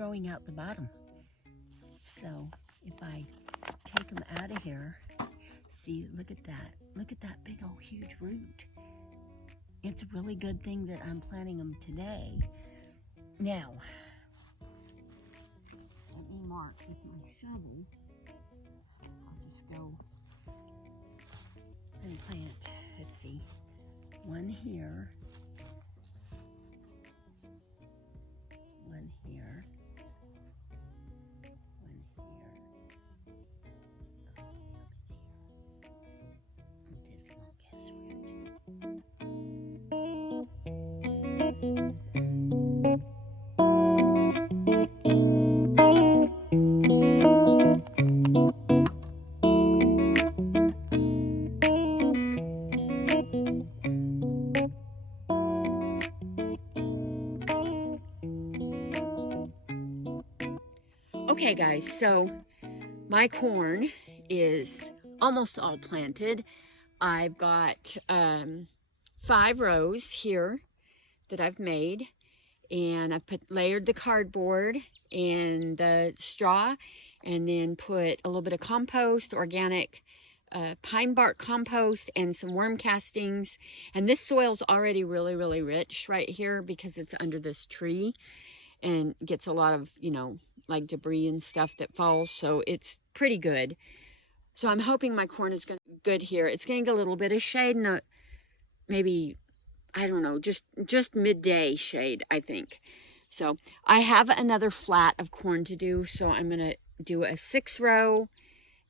growing out the bottom. So if I take them out of here, see, look at that. Look at that big old huge root. It's a really good thing that I'm planting them today. Now, let me mark with my shovel. I'll just go and plant, let's see, one here, one here, one here, with this long-ass root. Okay guys, so my corn is almost all planted. I've got 5 rows here that I've made, and I layered the cardboard and the straw, and then put a little bit of compost, organic pine bark compost, and some worm castings. And this soil's already really rich right here because it's under this tree and gets a lot of, you know, like debris and stuff that falls, so it's pretty good. So I'm hoping my corn is going to be good here. It's going to get a little bit of shade in the, maybe, I don't know, just midday shade, I think. So I have another flat of corn to do, so I'm going to do a 6th row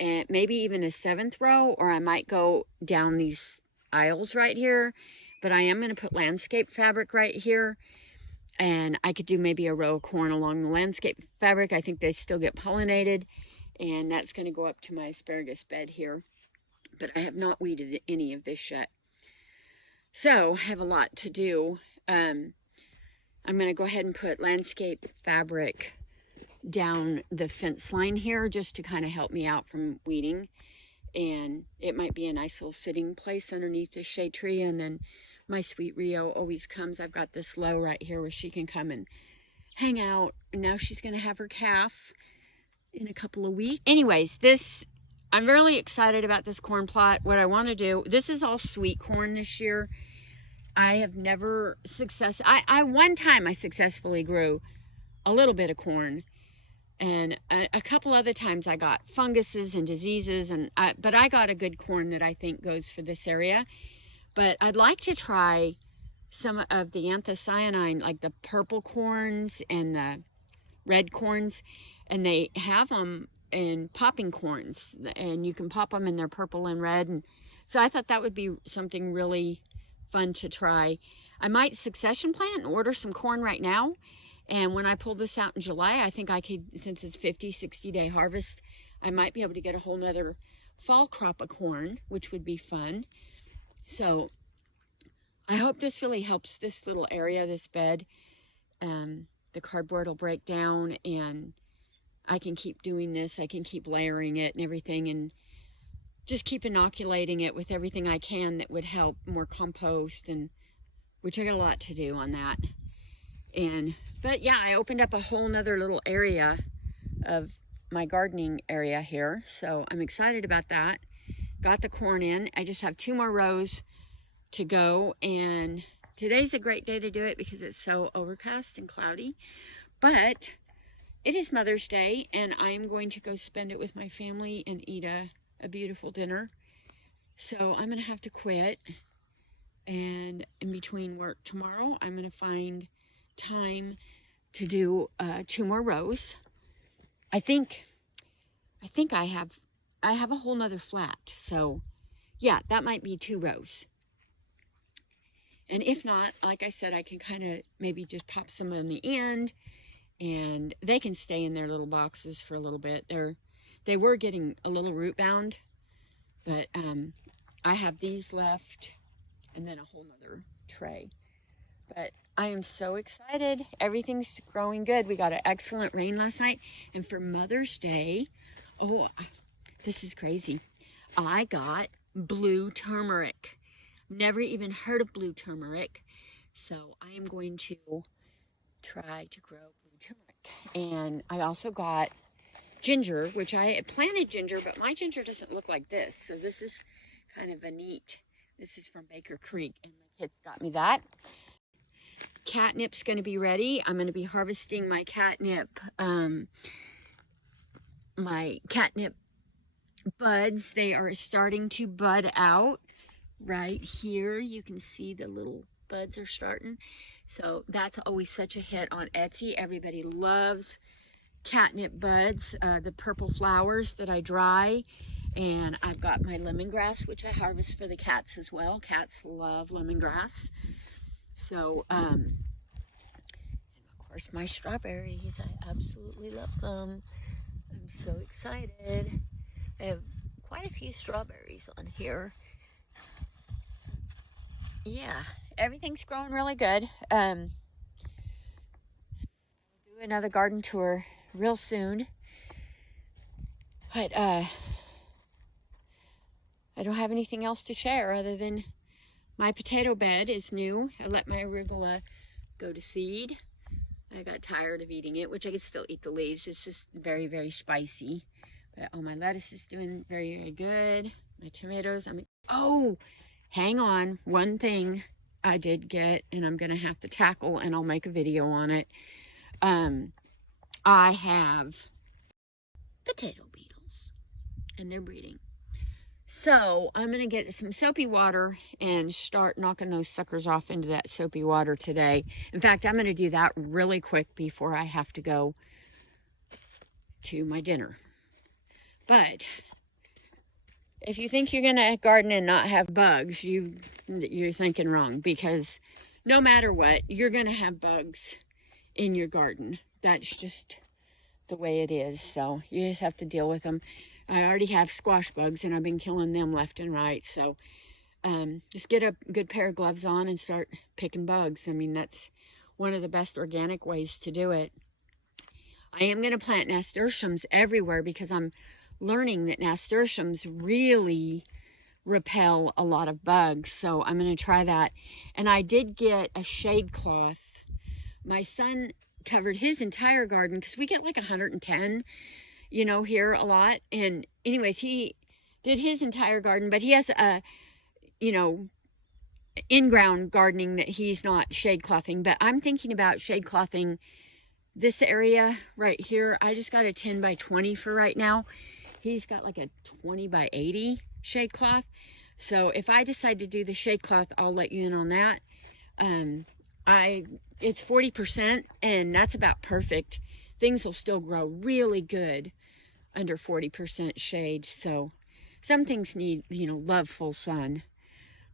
and maybe even a 7th row, or I might go down these aisles right here. But I am going to put landscape fabric right here. And I could do maybe a row of corn along the landscape fabric. I think they still get pollinated. And that's going to go up to my asparagus bed here. But I have not weeded any of this yet. So I have a lot to do. I'm going to go ahead and put landscape fabric down the fence line here just to kind of help me out from weeding. And it might be a nice little sitting place underneath this shade tree. And then my sweet Rio always comes. I've got this low right here where she can come and hang out. And now she's going to have her calf in a couple of weeks. Anyways, I'm really excited about this corn plot. What I want to do, this is all sweet corn this year. I have never one time I successfully grew a little bit of corn. And a couple other times I got funguses and diseases. But I got a good corn that I think goes for this area. But I'd like to try some of the anthocyanine, like the purple corns and the red corns. And they have them in popping corns. And you can pop them and they're purple and red. And so I thought that would be something really fun to try. I might succession plant and order some corn right now. And when I pull this out in July, I think I could, since it's 50, 60-day harvest, I might be able to get a whole nother fall crop of corn, which would be fun. So I hope this really helps this little area, this bed. The cardboard will break down and I can keep doing this. I can keep layering it and everything and just keep inoculating it with everything I can that would help, more compost, and which I got a lot to do on that. But yeah, I opened up a whole nother little area of my gardening area here. So I'm excited about that. Got the corn in. I just have 2 more rows to go. And today's a great day to do it because it's so overcast and cloudy. But it is Mother's Day and I'm going to go spend it with my family and eat a beautiful dinner. So I'm going to have to quit. And in between work tomorrow, I'm going to find time to do 2 more rows. I think I have a whole nother flat, so yeah, that might be 2 rows. And if not, like I said, I can kind of maybe just pop some in the end and they can stay in their little boxes for a little bit. They were getting a little root bound, but I have these left and then a whole nother tray. But I am so excited. Everything's growing good. We got an excellent rain last night. And for Mother's Day, oh, this is crazy. I got blue turmeric. Never even heard of blue turmeric. So I am going to try to grow blue turmeric. And I also got ginger, which I had planted ginger, but my ginger doesn't look like this. So this is kind of a neat, this is from Baker Creek, and my kids got me that. Catnip's going to be ready. I'm going to be harvesting my catnip buds. They are starting to bud out right here. You can see the little buds are starting. So that's always such a hit on Etsy. Everybody loves catnip buds, the purple flowers that I dry. And I've got my lemongrass, which I harvest for the cats as well. Cats love lemongrass. So, and of course my strawberries, I absolutely love them. I'm so excited. I have quite a few strawberries on here. Yeah, everything's growing really good. I'll do another garden tour real soon. But I don't have anything else to share other than my potato bed is new. I let my arugula go to seed. I got tired of eating it, which I could still eat the leaves. It's just very, very spicy. But oh, my lettuce is doing very, very good. My tomatoes, oh, hang on. One thing I did get, and I'm going to have to tackle, and I'll make a video on it. I have potato beetles, and they're breeding. So I'm going to get some soapy water and start knocking those suckers off into that soapy water today. In fact, I'm going to do that really quick before I have to go to my dinner. But if you think you're going to garden and not have bugs, you're thinking wrong, because no matter what, you're going to have bugs in your garden. That's just the way it is. So you just have to deal with them. I already have squash bugs, and I've been killing them left and right. So just get a good pair of gloves on and start picking bugs. I mean, that's one of the best organic ways to do it. I am going to plant nasturtiums everywhere because I'm learning that nasturtiums really repel a lot of bugs. So I'm going to try that. And I did get a shade cloth. My son covered his entire garden because we get like 110, you know, here a lot. And anyways, he did his entire garden, but he has a, you know, in-ground gardening that he's not shade clothing. But I'm thinking about shade clothing this area right here. I just got a 10 by 20 for right now. He's got like a 20 by 80 shade cloth. So if I decide to do the shade cloth, I'll let you in on that. It's 40%, and that's about perfect. Things will still grow really good under 40% shade. So some things need, you know, love full sun.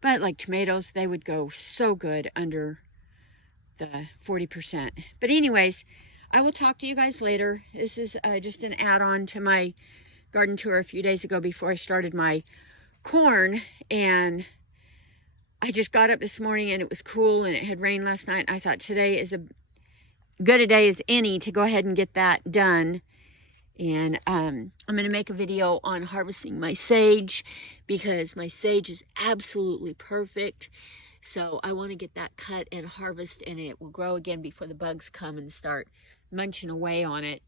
But like tomatoes, they would go so good under the 40%. But anyways, I will talk to you guys later. This is just an add-on to my garden tour a few days ago before I started my corn. And I just got up this morning and it was cool and it had rained last night. I thought today is a good a day as any to go ahead and get that done. And I'm going to make a video on harvesting my sage because my sage is absolutely perfect. So I want to get that cut and harvest, and it will grow again before the bugs come and start munching away on it.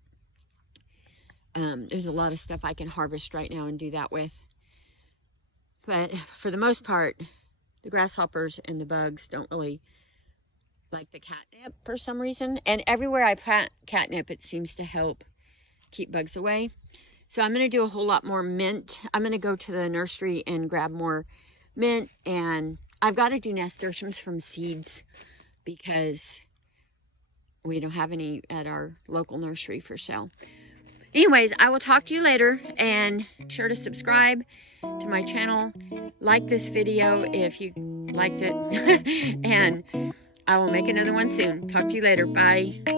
There's a lot of stuff I can harvest right now and do that with. But for the most part, the grasshoppers and the bugs don't really like the catnip for some reason. And everywhere I plant catnip, it seems to help keep bugs away. So I'm going to do a whole lot more mint. I'm going to go to the nursery and grab more mint, and I've got to do nasturtiums from seeds because we don't have any at our local nursery for sale. Anyways, I will talk to you later, and be sure to subscribe to my channel. Like this video if you liked it, and I will make another one soon. Talk to you later. Bye.